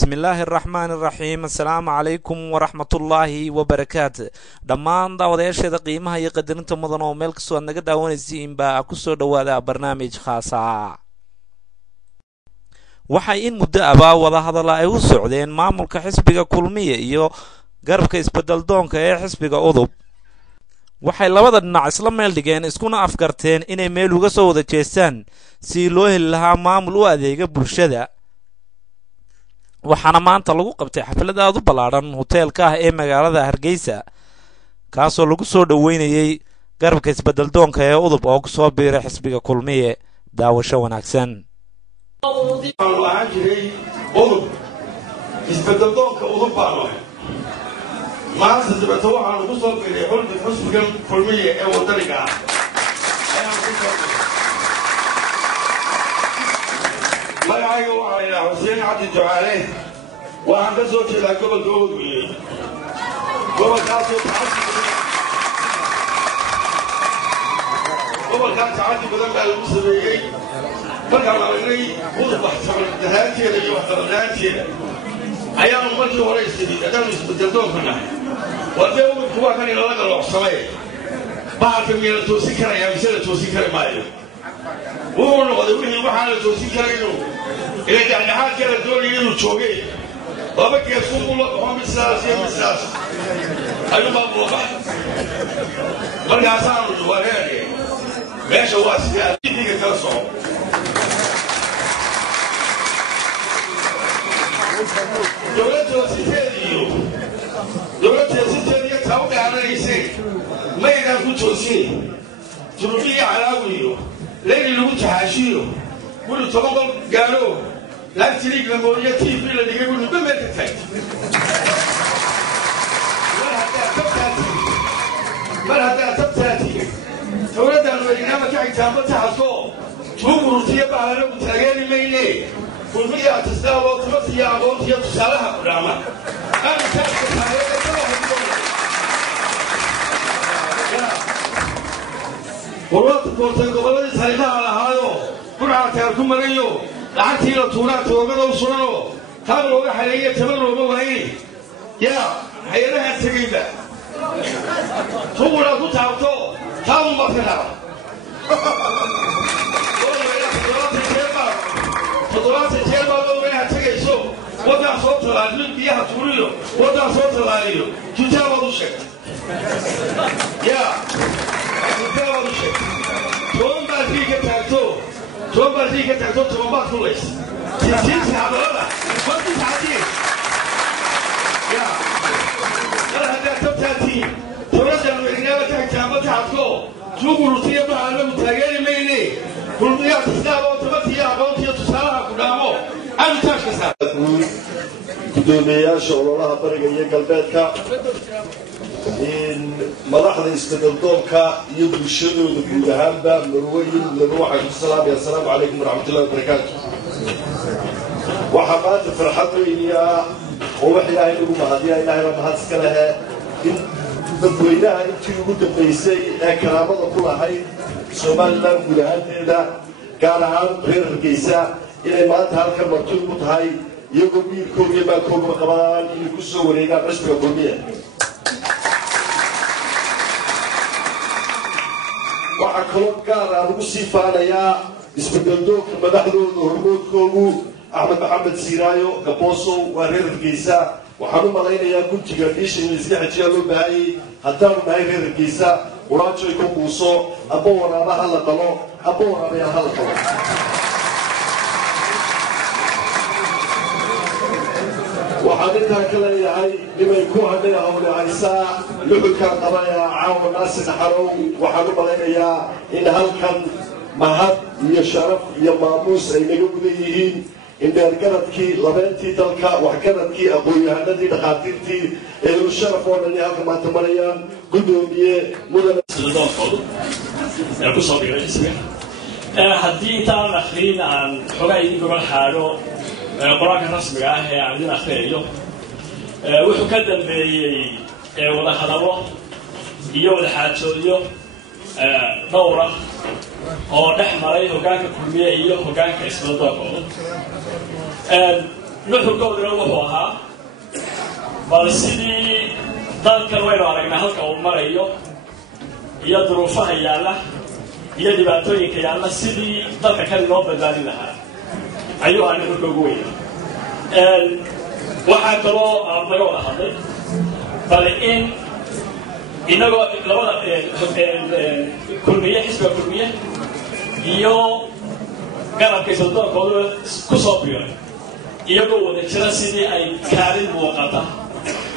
بسم الله الرحمن الرحيم. السلام عليكم ورحمة الله وبركاته. دمان داوديشة قيمها يقدرن تمضن وملك سوى نجد أون الزين بأكسر دوادا برنامج خاصة. waxay in muddo aba wada hadal ay u socdeen maamulka xisbiga kulmiye iyo garabka isbedel doonka ee xisbiga udub. waxay labada dhinac isla meel dhigeen iskuna afgarteen inay meel uga soo wada jeestaan si loo heli lahaa maamul u adeega bulshada. waxaana maanta lagu qabtay xaflad aad u ballaaran hoteelka ah ee magaalada Hargeysa kaasoo lagu soo dhaweynayay garabka isbedel doonka ee udub oo ku soo biiray xisbiga kulmiye. daawasho wanaagsan. waxaan jiray udub isbedel doonka udub baano maanta dibadda waxaan ugu soo biiray xisbiga kulmiye ee wadaniga ah magacayga waxaa la yidhaha xuseen cabdi ducaale waxaan ka soo jeedaa gobolka oodweye gobolkaas tacadi badan baa lagu sameeyey markaan aragnay udub waxtabardaraanteeda iyo waxtabardaraanteeda ayaanu markii hore isdii haddaanu isbedel doonka nahay wadee udubku waa kan inala galoocsamay bahalka miya la toosin karayaa mise la toosin kari maayo wuxuu noqday wixii waxaan la toosin karayno ila dhexdhexaadka la doonaya inuu joogay laba geesku ula baxo misaas iyo misaas ayuunbaa muuqax markaasaanu wareege meesha waa sidee adiga kala soco dowladda siteediyo taa u dhaaranaysay maydaan ku toosiyey jurubiyo calaawiyo leyli lagu taxaashiyo wuli 10 qol gaaro laagtiriig la mooriyo tv la dhigay wuli bameel ka taagtay mar haddaa tabtaati dowladdaanu weynaama ka xigtaanba taxasko tuugurutiyo bahalanagu taageeri mayne kulmiya tasdaawoo tabatiyo aqoontiyo tusaalaha ku dhaama arrinkaasa warwaadka koortay gobolladii taariikhaha lahaayo burcaa taar ku marayo lacagtii la tuunaa toogada u suranoo taab looga xaleeya taba looga waayey yaa hay-adahaan tegayba tuguraa ku taabto taabun baad ka dhaca 70 jeer baad ogayaha tegayso waddaan soo talaaliyo biyaha tuuriyo waddaan soo talaaliyo tujaabaad u sheegtay yaa tujaabaad u sheegtay toban baad rii ka taagto toban baad kulays tintiinti hadalada waddi tacdiin yaa mar haddaad tabtaatiin dowladdaanu weynaaba ka xigtaanba taxadko tuugurutiyo bahalanagu taageeri mayne kulmiyaa tasdaaboo tabatiyo aqoontiyo tusaalaha ku dhaamo arrintaashka saar gudoomiyayaasha ololaha bariga iyo galbeedka madaxda isbedel doonka iyo bulshadooda guud ahaanba marweyn mudane waxaan ku salaamaya assalaamu calaykum waraxmatullahi wabarakaatu. waxaa maanta farxad weyniya oo wax ilaahay lagu mahadiya ilaahayba mahad iska lehe in dadweynaha intii ugu dambaysay ee karaamada ku lahayd somalilan guud ahaanteeda gaar ahaan reer Hargeysa inay maanta halkan marti ugu tahay iyagoo wiilkooda iyo maalkooda qabaan inay ku soo wareegaan xisbiga kulmiye. waxaa kaloo gaar aan ugu sii faanayaa isbedel doonka madaxdooda hormoodkoogu axmed maxamed siiraayo gaboosow waa reer Hargeysa. waxaan u malaynayaa guddiga dhiisha in iska xajiyaa loo baahayey haddaanu nahay reer Hargeysa quraajo ay ku quuso aba waraaba ha la qalo aba waraabayaa ha la qalo. waxaan intaa ka leeyahay nimay ku hadhay hawlehaysaa luxulkaan qabaya caawa naasi naxarow. waxaan u malaynayaa in halkan mahad iyo sharaf iyo maamuus ay naga gudan yihiin indheergaradkii labeentii dalka waxgaradkii aqoon-yahanadii dhakhaatiirtii eelu sharaf oo dhan halka maanta marayaan gudoomiye mudane ku soo biiray xisbiga haddii intaan akhriin aan xogaa idin gobol xaadho quraanka rasmiga ah ee aan idin akhriyayo wuxuu ka dambeeyey wada hadallo iyo wada xaajoodyo dhowra oo dhex maray hoggaanka kulmiye iyo hoggaanka isbedel doonka nuxur goodna wuxuu ahaa bal sidii dalkan waynu aragnaa halka uu marayo iyo duruufaha yaalla iyo dhibaatooyinka yaalla sidii dalka kale loo badbaadin lahaa ayuu ahaa nuxurka ugu weyn waxaa kaloo laga wada hadlay bal in inagoo labada kulmiye xisbiga kulmiye iyo garabka isbadalkooda ku soo biiray iyagoo wada jira sidii ay kaalin muuqata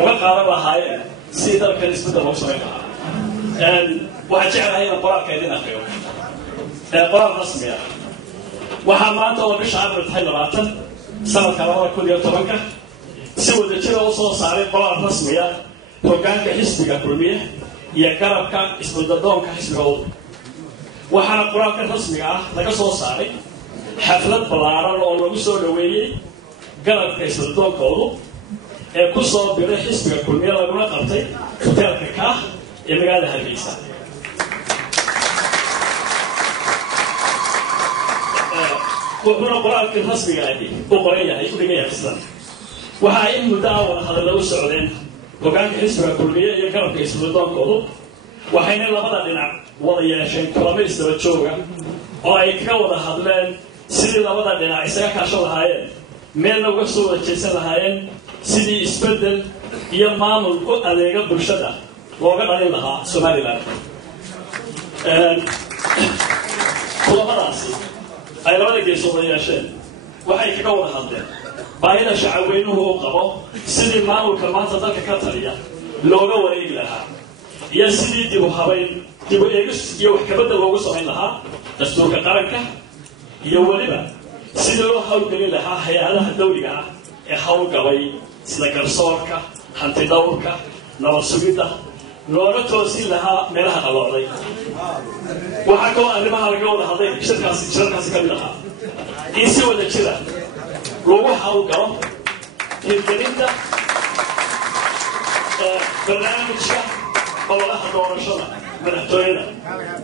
uga qaadan lahaayeen sidii dalkan isbedel loogu samayn lahaa waxaan jeclahay inaan qoraalka idin akriyo qoraal rasmi ah waxaa maanta oo bisha abril tahay 20 sanadka 2010 si wada jira u soo saaray qoraal rasmi ah hoggaanka xisbiga kulmiye iyo garabka isbeddeldoonka xisbiga udub waxaana qoraalka rasmiga ah laga soo saaray xaflad ballaaran oo lagu soo dhaweeyey garabka isbeddeldoonka udub ee ku soo biray xisbiga kulmiye laguna qabtay hoteelka kaah ee magaalada Hargeysa wuxuuna qoraalka rasmiga ahi u qoran yahay u dhigan yahay sidan waxa ay muddo wada hadallo u socdeen hoggaanka xisbiga kulmiye iyo garabka isbeddeldoonka udub waxayna labada dhinac wada yeesheen kulamo isdaba jooga oo ay kaga wada hadleen sidii labada dhinac isaga kaashan lahaayeen meelna uga soo wada jeesan lahaayeen sidii isbeddel iyo maamul u adeega bulshada looga dhalin lahaa Somaliland kulamadaasi ay labada geesood wada yeesheen waxay kaga wada hadleen baahida shacabweynuhu u qabo sidii maamulka maanta dalka ka taliya looga wareegi lahaa iyo sidii dib u habayn dib u eegis iyo wax kabadda loogu samayn lahaa dastuurka qaranka iyo weliba sidii loo hawlgelin lahaa hay-adaha dawliga ah ee hawlgabay sida garsoorka hanti dhawrka nabad sugidda looga toosin lahaa meelaha qalloocday waxaa kaloo arrimaha laga wada hadlay shirkaasi ka mid ahaa in si wada jira lagu hawlgalo hirgelinta barnaamijka ololaha doorashada madaxtooyada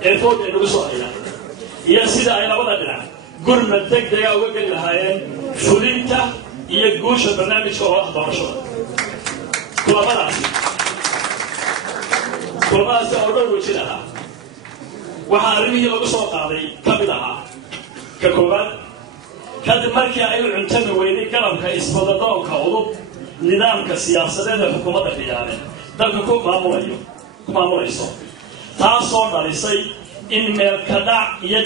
ee food ee lagu soo haya iyo sida ay labada dhinac gurmad degdega uga geli lahaayeen fulinta iyo guusha barnaamijka ololaha doorashada kulamadaasi oo dhowr wajin ahaa waxaa arrimihii lagu soo qaaday ka mid ahaa ka koowaad kadib markii ay u cuntami weyday garabka isbeddeldoonka udub nidaamka siyaasadeed ee xukuumadda khiyaanay dalka ku maamulayso taasoo dhalisay in meelka dhac iyo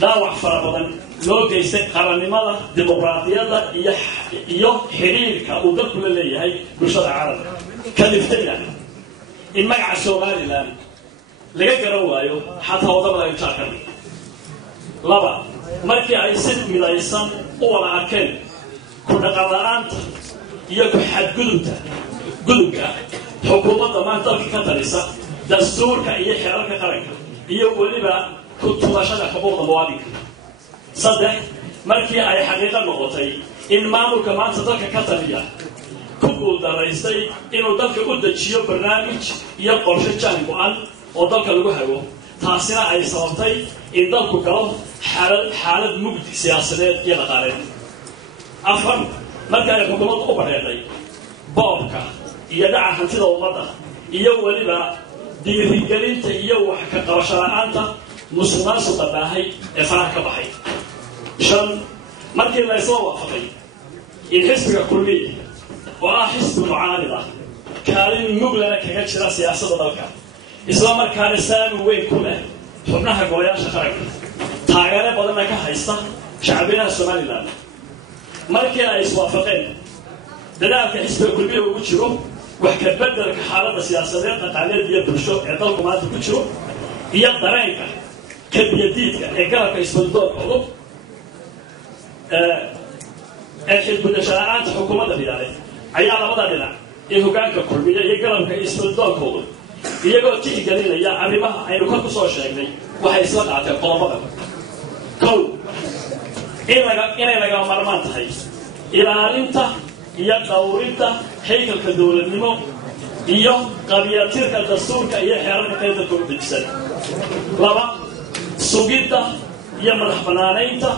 dhaawac fara badan loo geystay qarannimada dimuqraadiyadda iyo xiriirka uu dalku la leeyahay bulshada caalamka kaliftayna in magaca Somaliland laga garan waayo xataa wadamada intaaka laba markii ay si midaysan u wada arkeen ku dhaqan-la'aanta iyo ku xadgudubka xukuumadda maanta dalka ka talisa dastuurka iyo xeerarka qaranka iyo weliba ku tuulashada xuquuqda muwaadinka saddex markii ay xaqiiqo noqotay in maamulka maanta dalka ka taliya ku guuldaraystay inuu dalka u dejiyo barnaamij iyo qorshe jaan go-an oo dalka lagu hago taasina ay sababtay in dalku galo xaalad mugdi siyaasadeed iyo dhaqaaleed afar markii ay xukuumadda u badheedhay boobka iyo dhaca hantida ummadda iyo weliba dhiirigelinta iyo wax ka qabasho la'aanta musuqmaasuqa baahay ee faraha ka baxay shan markii la isla waafaqay in xisbiga kulmiye oo ah xisbi mucaarid ah kaalin muglana kaga jira siyaasadda dalka isla markaana saami weyn ku leh xubnaha golayaasha qaranka taageero badanna ka haysta shacbinaha Somaliland markii ay iswaafaqeen dadaalka xisbiga kulmiye ugu jiro wax ka beddelka xaaladda siyaasadeed dhaqaaleed iyo bulsho ee dalku maanta ku jiro iyo dareenka kadiyadiidka ee garabka isbeddeldoonka udub ee xilgudasho la'aanta xukuumadda dhiyaalay ayaa labada dhinac ee hoggaanka kulmiye iyo garabka isbeddeldoonka udub iyagoo tixgelinaya arrimaha aynu ka ku soo sheegnay waxay isla qaateen qodobada kow inay lagama maarmaan tahay ilaalinta iyo dhowrinta haykalka dowladnimo iyo qabiyatirka dastuurka iyo xeerarka qaybta ku dejisan laba sugidda iyo madax bannaanaynta